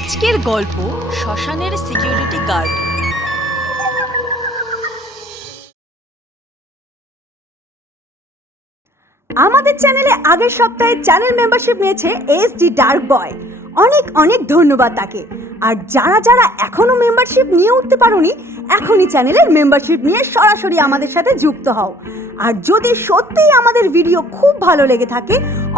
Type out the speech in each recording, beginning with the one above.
আজকের গল্প শ্মশানের সিকিউরিটি গার্ড। আমাদের চ্যানেলে আগের সপ্তাহে চ্যানেল মেম্বারশিপ নিয়েছে এস ডি ডার্ক বয় অনেক অনেক ধন্যবাদ তাকে। আর যারা যারা এখনও মেম্বারশিপ নিয়ে উঠতে পারোনি, এখনই চ্যানেলের মেম্বারশিপ নিয়ে সরাসরি আমাদের সাথে যুক্ত হও। আর যদি সত্যিই আমাদের ভিডিও খুব ভালো লেগে থাকে,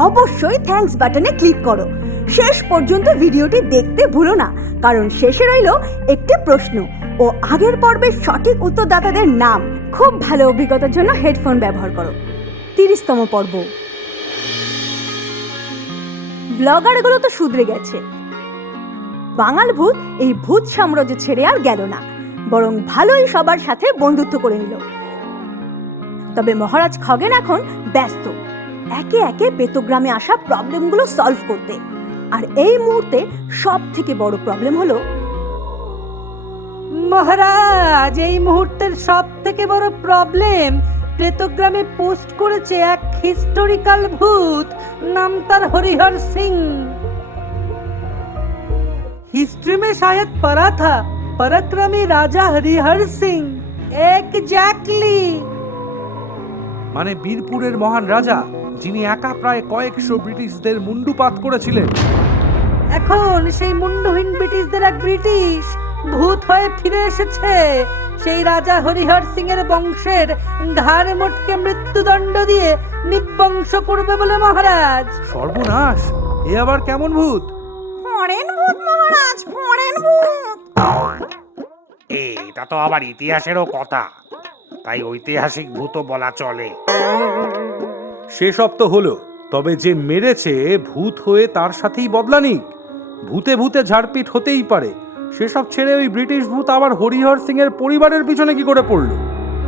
অবশ্যই থ্যাঙ্কস বাটনে ক্লিক করো। শেষ পর্যন্ত ভিডিওটি দেখতে ভুলো না, কারণ শেষে রইল একটি প্রশ্ন ও আগের পর্বের সঠিক উত্তরদাতাদের নাম। খুব ভালো অভিজ্ঞতার জন্য হেডফোন ব্যবহার করো। তিরিশতম পর্ব। ব্লগারগুলো তো শুধরে গেছে। বাঙাল ভূত এই ভূত সাম্রাজ্য ছেড়ে আর গেল না, বরং ভালোই সবার সাথে বন্ধুত্ব করে নিল। তবে মহারাজ খগেন এখন ব্যস্ত। একে একে পেতগ্রামে আসা প্রবলেমগুলো সলভ করতে। আর এই মুহূর্তে সব থেকে বড় প্রবলেম হলো মহারাজ এই মুহূর্তের সব থেকে বড় প্রবলেম প্রেতগ্রামে পোস্ট করেছে এক হিস্টোরিক্যাল ভূত নাম তার हरिहर सिंह हिस्ट्री में शायद पढ़ा था पराक्रमी राजा हरिहर सिंह एग्जैक्टली মানে বীরপুরের মহান রাজা যিনি একা প্রায় কয়েকশো ব্রিটিশদের মুন্ডুপাত করেছিলেন এখন সেই মুন্ডহীন ব্রিটিশদের এক ব্রিটিশ ভূত হয়ে ফিরে এসেছে। সেই রাজা হরিহর সিং এর বংশের ঘাড় মোটকে মৃত্যুদণ্ড দিয়ে নিবংশ করবে বলে মহারাজ। সর্বনাশ এ আবার কেমন ভূত? ফরেন ভূত মহারাজ ফরেন ভূত। এ, এটা তো আবার ইতিহাসেরও কথা। তাই ঐতিহাসিক ভূত বলা চলে। সেসব তো হলো তবে যে মেরেছে ভূত হয়ে তার সাথেই বদলা নিক ভূতে ভূতে ঝাড়পিট হতেই পারে। সেসব ছেড়ে ওই ব্রিটিশ ভূত আবার হরিহর সিং এর পরিবারের পিছনে কি করে পড়ল?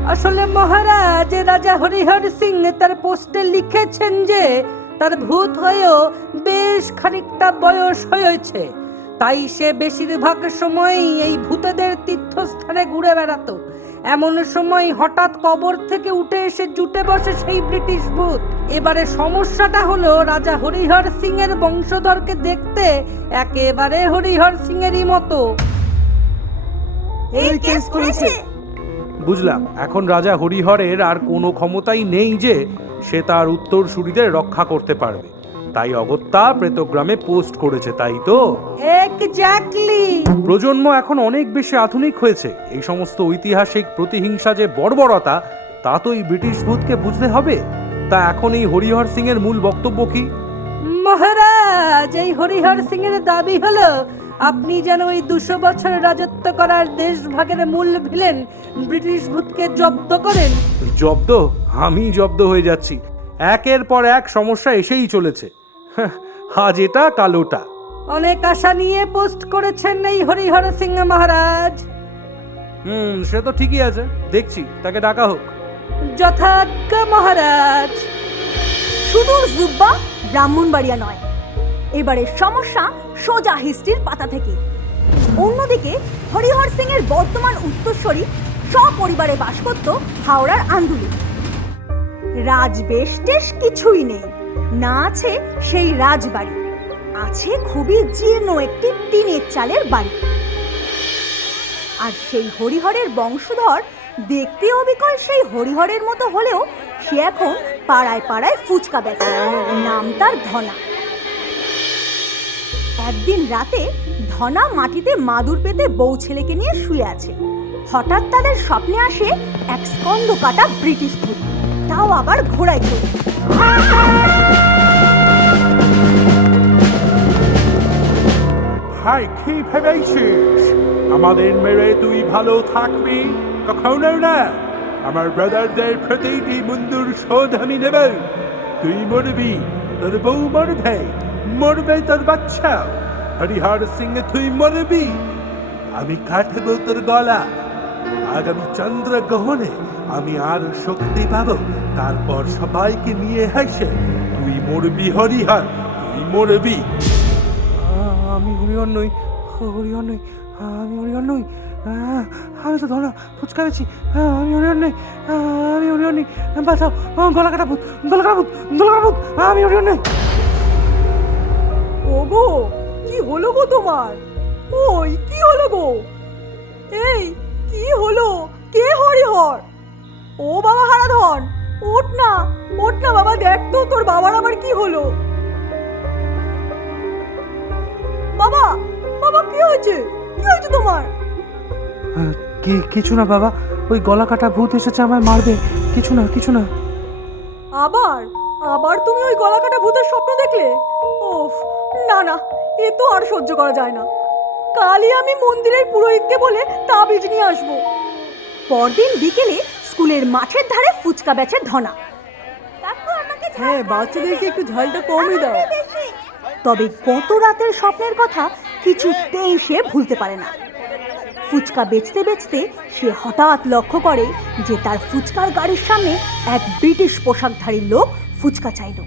আসলে মহারাজ রাজা হরিহর সিং তার পোস্টে লিখেছেন যে, তার ভূত হয়েও বেশ খানিকটা বয়স হয়েছে। তাই সে বেশিরভাগ সময়ই এই ভূতেদের তীর্থস্থানে ঘুরে বেড়াতো। এমন সময় হঠাৎ কবর থেকে উঠে এসে জুটে বসে সেই ব্রিটিশ ভূত এবারে সমস্যাটা হলো রাজা হরিহর সিং এর বংশধরকে দেখতে একেবারে হরিহর সিং এরই মতো। এই কেস করেছে। বুঝলাম এখন রাজা হরিহরের আর কোনো ক্ষমতাই নেই যে সে তার উত্তরসূরিদের রক্ষা করতে পারবে। তাই অগত্যা প্রেতগ্রামে পোস্ট করেছে তাই তো? এক্স্যাক্টলি প্রজন্ম এখন অনেক বেশি আধুনিক হয়েছে। এই সমস্ত ঐতিহাসিক প্রতিহিংসা যে বর্বরতা তা তো এই ব্রিটিশ ভূতকে বুঝতে হবে। তা এখন এই হরিহর সিং এর মূল বক্তব্য কি? মহারাজ এই হরিহর সিং এর দাবি হলো আপনি যেন ওই দুশো বছর রাজত্ব করার দেশভাগের মূল ভিলেন ব্রিটিশ ভূতকে জব্দ করেন। জব্দ? আমি জব্দ হয়ে যাচ্ছি। একের পর এক সমস্যা এসেই চলেছে। আজ এটা কাল ওটা। অনেক আশা নিয়ে পোস্ট করেছেন এই হরিহর সিং মহারাজ। হুম সে তো ঠিকই আছে। দেখছি তাকে ডাকা হোক। যথাজ্ঞা মহারাজ। সুদূর জুব্বা ব্রাহ্মণবাড়িয়া নয়। এবারে সমস্যা সোজা হিস্ট্রির পাতা থেকে। অন্যদিকে হরিহর সিং এর বর্তমান উত্তরসূরি সপরিবারে বাস করত হাওড়ার আন্দুলে রাজবেশ কিছুই নেই। না আছে সেই রাজবাড়ি। আছে খুবই জীর্ণ একটি টিনের চালের বাড়ি। আর সেই হরিহরের বংশধর দেখতে অবিকল সেই হরিহরের মতো হলেও সে এখন পাড়ায় পাড়ায় ফুচকা বেচে, নাম তার ধনা। একদিন রাতে ধনা মাটিতে মাদুর পেতে বউ ছেলেকে নিয়ে শুয়ে আছে। হঠাৎ তাদের স্বপ্নে আসে এক স্কন্দ কাটা ব্রিটিশ ভূত। তাও আবার ঘোড়ায় চড়ে। হাই, কি ভেবেছিস? আমাদের মেরে তুই ভালো থাকবি? কখনো না। আমার ব্রাদারদের প্রতিটি বন্ধুর শোধ আমি নেব। তুই মরবি, তোর বউ মরবে মরবে তোর বাচ্চা। হরিহর সিং, তুই মরবি। আমি কাটবো তোর গলা। আগামী চন্দ্র গ্রহণে আমি আর শক্তি পাব। তারপর সবাইকে নিয়ে হেসে তুই মরবি হরিহর তুই মরবি। আমি হরিহর নই হরিহর নই আমি হরিহর নই। আমি তো ধরা ফুচকা পেয়েছি আমি হরিহর নই আমি হরিহর নই। বাঁচাও গলা কাটা ভূত গলা কাটা ভূত গলা কাটা ভূত আমি হরিহর নই। ওগো কি হলো গো তোমার? ওই কি কি হলো? কে হরিহর? ও বাবা হারাধন ওঠ না ওঠ না বাবা দেখ তো তোর বাবার আবার কি হলো? বাবা বাবা কি হয়েছে? কি হয়েছে তোমার? আহ, কি কিছু না বাবা ওই গলা কাটা ভূত এসেছে আমায় মারবে কিছু না কিছু না। আবার? আবার তুমি ওই গলা কাটা ভূতের স্বপ্ন দেখলে? ওফ না না এ তো আর সহ্য করা যায় না। কালই আমি মন্দিরের পুরোহিতকে বলে তাবিজ নিয়ে আসব। পরদিন বিকেলে স্কুলের মাঠের ধারে ফুচকা বেচে ধনা। হ্যাঁ বাচ্চাদেরকে একটু ঝালটা কমই দাও। তবে গত রাতের স্বপ্নের কথা কিছুতেই সে ভুলতে পারে না। ফুচকা বেচতে বেচতে সে হঠাৎ লক্ষ্য করে যে তার ফুচকার গাড়ির সামনে এক ব্রিটিশ পোশাকধারী লোক ফুচকা চাইল।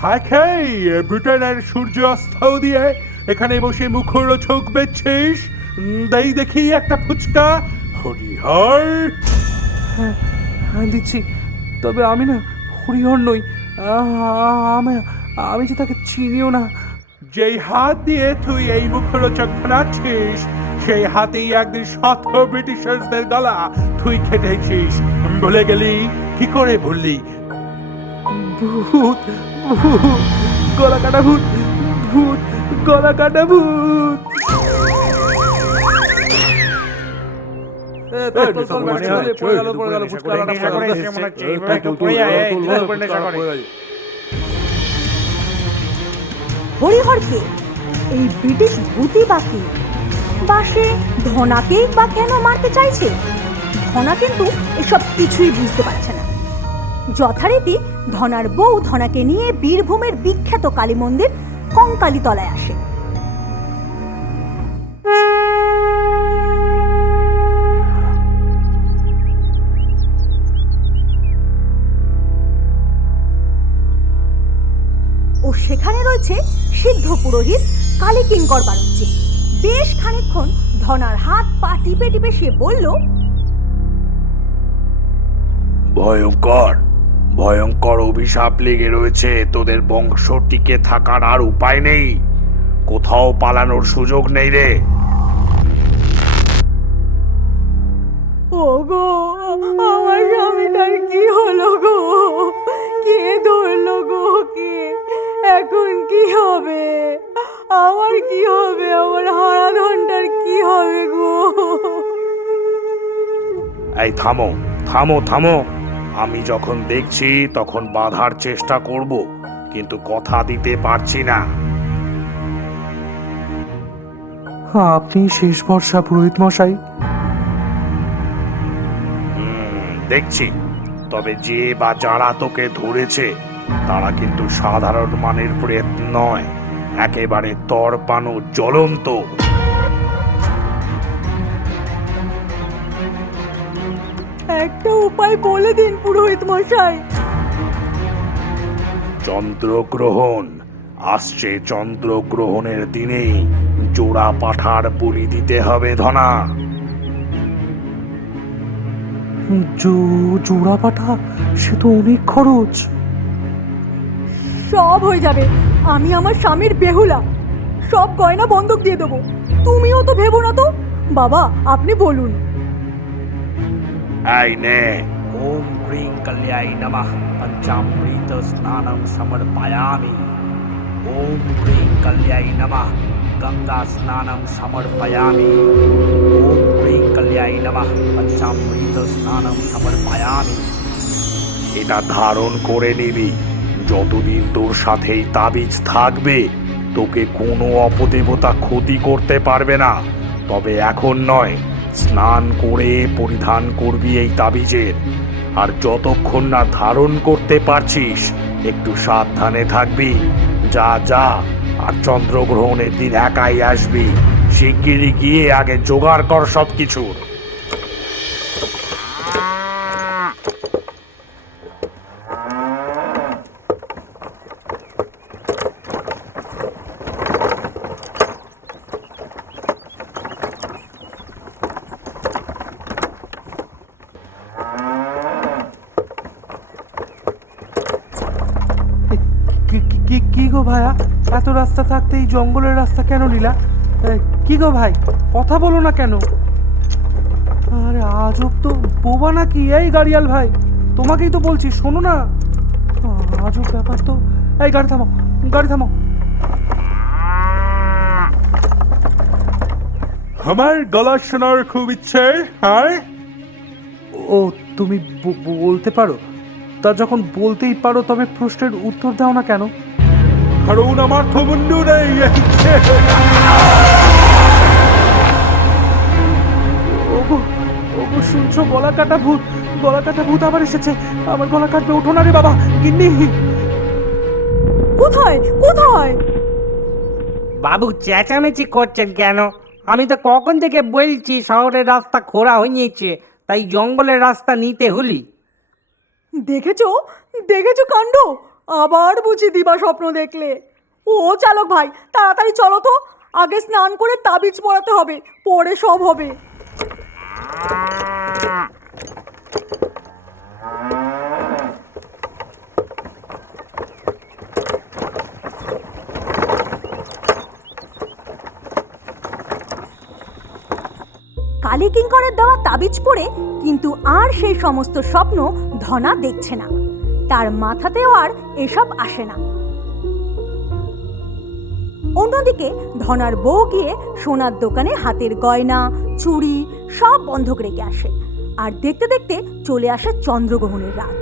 হাই খাই ব্রিটেনের সূর্য অস্ত দিয়ে এখানে বসে মুখরোচক বেচছিস উম, দেই দেখি একটা ফুচকা। হরিহর। হ্যাঁ দিচ্ছি। তবে আমি না হরিহর নই। আমি যে তাকে চিনিও না। যেই হাত দিয়ে তুই এই মুখরোচক বানাচ্ছিস সেই হাতেই একদিন শত ব্রিটিশার্সদের গলা তুই খেটেছিস। ভুলে গেলি? কি করে ভুললি? ভূত ভূত গলা কাটা ভূত ভূত। গলা কাটা ভূত হরিহরকে এই ব্রিটিশ ভূতি বাকি। বা সে ধনাকেই বা কেন মারতে চাইছে? ধনা কিন্তু এসব কিছুই বুঝতে পারছে না। যথারীতি ধনার বউ ধনাকে নিয়ে বীরভূমের বিখ্যাত কালী মন্দির কঙ্কালী তলায় আসে। ও সেখানে রয়েছে সিদ্ধ পুরোহিত কালী কিঙ্কর বাড়ুজ্জে বেশ খানিকক্ষণ ধনার হাত পা টিপে টিপে সে বলল, ভয়ঙ্কর। ভয়ঙ্কর অভিশাপ লেগে রয়েছে। তোদের বংশ টিকে থাকার আর উপায় নেই। কোথাও পালানোর সুযোগ নেই রে। ও গো আমার স্বামীটার কি হলো গো? কে ধরলো গো কে এখন কি হবে? আমার কি হবে? আমার হারাধনটার কি হবে গো? এই থামো থামো থামো। আমি যখন দেখছি তখন বাধার চেষ্টা করব কিন্তু কথা দিতে পারছি না। আপনি শেষ ভরসা পুরোহিত মশাই। দেখছি। তবে যে বা যারা তোকে ধরেছে তারা কিন্তু সাধারণ মানের প্রেত নয়। একেবারে তরপানো জ্বলন্ত। একটা উপায় বলে দিন পুরোহিত মশাই। চন্দ্রগ্রহণ। আসছে চন্দ্রগ্রহণের দিনেই জোড়া পাঠার বলি দিতে হবে ধনা। জো- জোড়া পাঠা সে তো অনেক খরচ। সব হয়ে যাবে। আমি আমার স্বামীর বেহুলা। সব গয়না বন্ধক দিয়ে দেবো। তুমিও তো ভেবো না তো। বাবা আপনি বলুন। এই নে ওম ক্রিং কল্যাই নমঃ পঞ্চামৃত স্নানম সমর্পয়ামি ওম ক্রিং কল্যাই নমঃ গঙ্গা স্নানম সমর্পয়ামি ওম ক্রিং কল্যাই নমঃ পঞ্চামৃত স্নানম সমর্পয়ামি এটা ধারণ করে নিবি। যতদিন তোর সাথেই তাবিজ থাকবে তোকে কোনো অপদেবতা ক্ষতি করতে পারবে না। তবে এখন নয় স্নান করে পরিধান করবি এই তাবিজের। আর যতক্ষণ না ধারণ করতে পারছিস, একটু সাবধানে থাকবি। যা যা, আর চন্দ্রগ্রহণের দিন একাই আসবি। শিগগিরই গিয়ে আগে জোগাড় কর সব কিছুর কি- কি- কি কি গো ভায়া এত রাস্তা থাকতে এই জঙ্গলের রাস্তা কেন নিলা? কি গো ভাই? কথা বলো না কেন? আরে আজব তো বোবা নাকি? এই গাড়িয়াল ভাই তোমাকেই তো বলছি শোনো না। আজব ব্যাপার তো। এই গাড়ি থামাও গাড়ি থামাও। আমার গলা শোনার খুব ইচ্ছে হ্যাঁ ও তুমি বলতে পারো। তা যখন বলতেই পারো তবে প্রশ্নের উত্তর দাও না কেন? কারণ আমার তো মুন্ডু নেই ওগো ওগো শুনছো? গলা কাটা ভূত গলা কাটা ভূত আবার এসেছে। আমার গলা কাটবে ওঠো না রে বাবা গিন্নি। কোথায়? কোথায়? বাবু চেঁচামেচি করছেন কেন? আমি তো কখন থেকে বলছি শহরের রাস্তা খোঁড়া হয়েছে তাই জঙ্গলের রাস্তা নিতে হলি। দেখেছ? দেখেছ কাণ্ড? আবার বুঝি দিবা স্বপ্ন দেখলে। ও চালক ভাই, তাড়াতাড়ি চলো তো। আগে স্নান করে তাবিজ পড়াতে হবে, পরে সব হবে। কালী কিঙ্করের দেওয়া তাবিজ পড়ে কিন্তু আর সেই সমস্ত স্বপ্ন ধনা দেখছে না। তার মাথাতেও আর এসব আসে না। অন্যদিকে ধনার বউ গিয়ে সোনার দোকানে হাতের গয়না, চুড়ি সব বন্ধক রেখে আসে। আর দেখতে দেখতে চলে আসে চন্দ্রগ্রহণের রাত।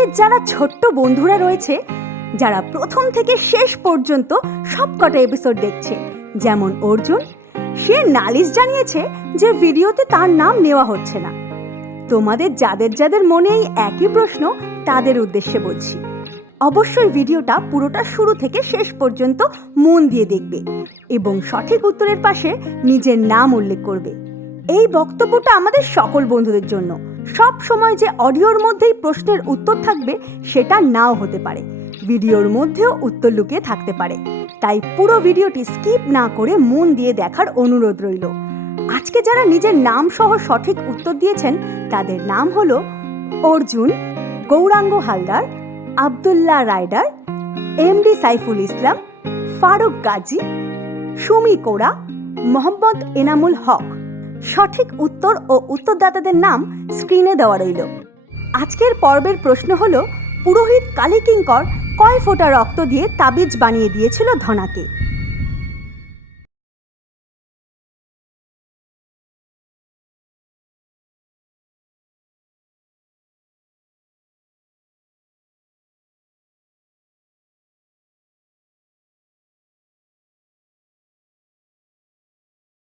আমাদের যারা ছোট্ট বন্ধুরা রয়েছে, যারা প্রথম থেকে শেষ পর্যন্ত সবকটা এপিসোড দেখছে, যেমন অর্জুন, সে নালিশ জানিয়েছে যে ভিডিওতে তার নাম নেওয়া হচ্ছে না। তোমাদের যাদের যাদের মনে এই একই প্রশ্ন, তাদের উদ্দেশ্যে বলছি, অবশ্যই ভিডিওটা পুরোটা শুরু থেকে শেষ পর্যন্ত মন দিয়ে দেখবে এবং সঠিক উত্তরের পাশে নিজের নাম উল্লেখ করবে। এই বক্তব্যটা আমাদের সকল বন্ধুদের জন্য। সব সময় যে অডিওর মধ্যেই প্রশ্নের উত্তর থাকবে, সেটা নাও হতে পারে। ভিডিওর মধ্যেও উত্তর লুকিয়ে থাকতে পারে। তাই পুরো ভিডিওটি স্কিপ না করে মন দিয়ে দেখার অনুরোধ রইল। আজকে যারা নিজের নাম সহ সঠিক উত্তর দিয়েছেন, তাদের নাম হলো অর্জুন, গৌরাঙ্গ হালদার, আবদুল্লাহ রাইডার এমডি সাইফুল ইসলাম, ফারুক গাজী, সুমি কোরা, মোহাম্মদ এনামুল হক। সঠিক উত্তর ও উত্তরদাতাদের নাম স্ক্রিনে দেওয়া রইল। আজকের পর্বের প্রশ্ন হল, পুরোহিত কালী কিঙ্কর কয় ফোঁটা রক্ত দিয়ে তাবিজ বানিয়ে দিয়েছিল ধনাকে?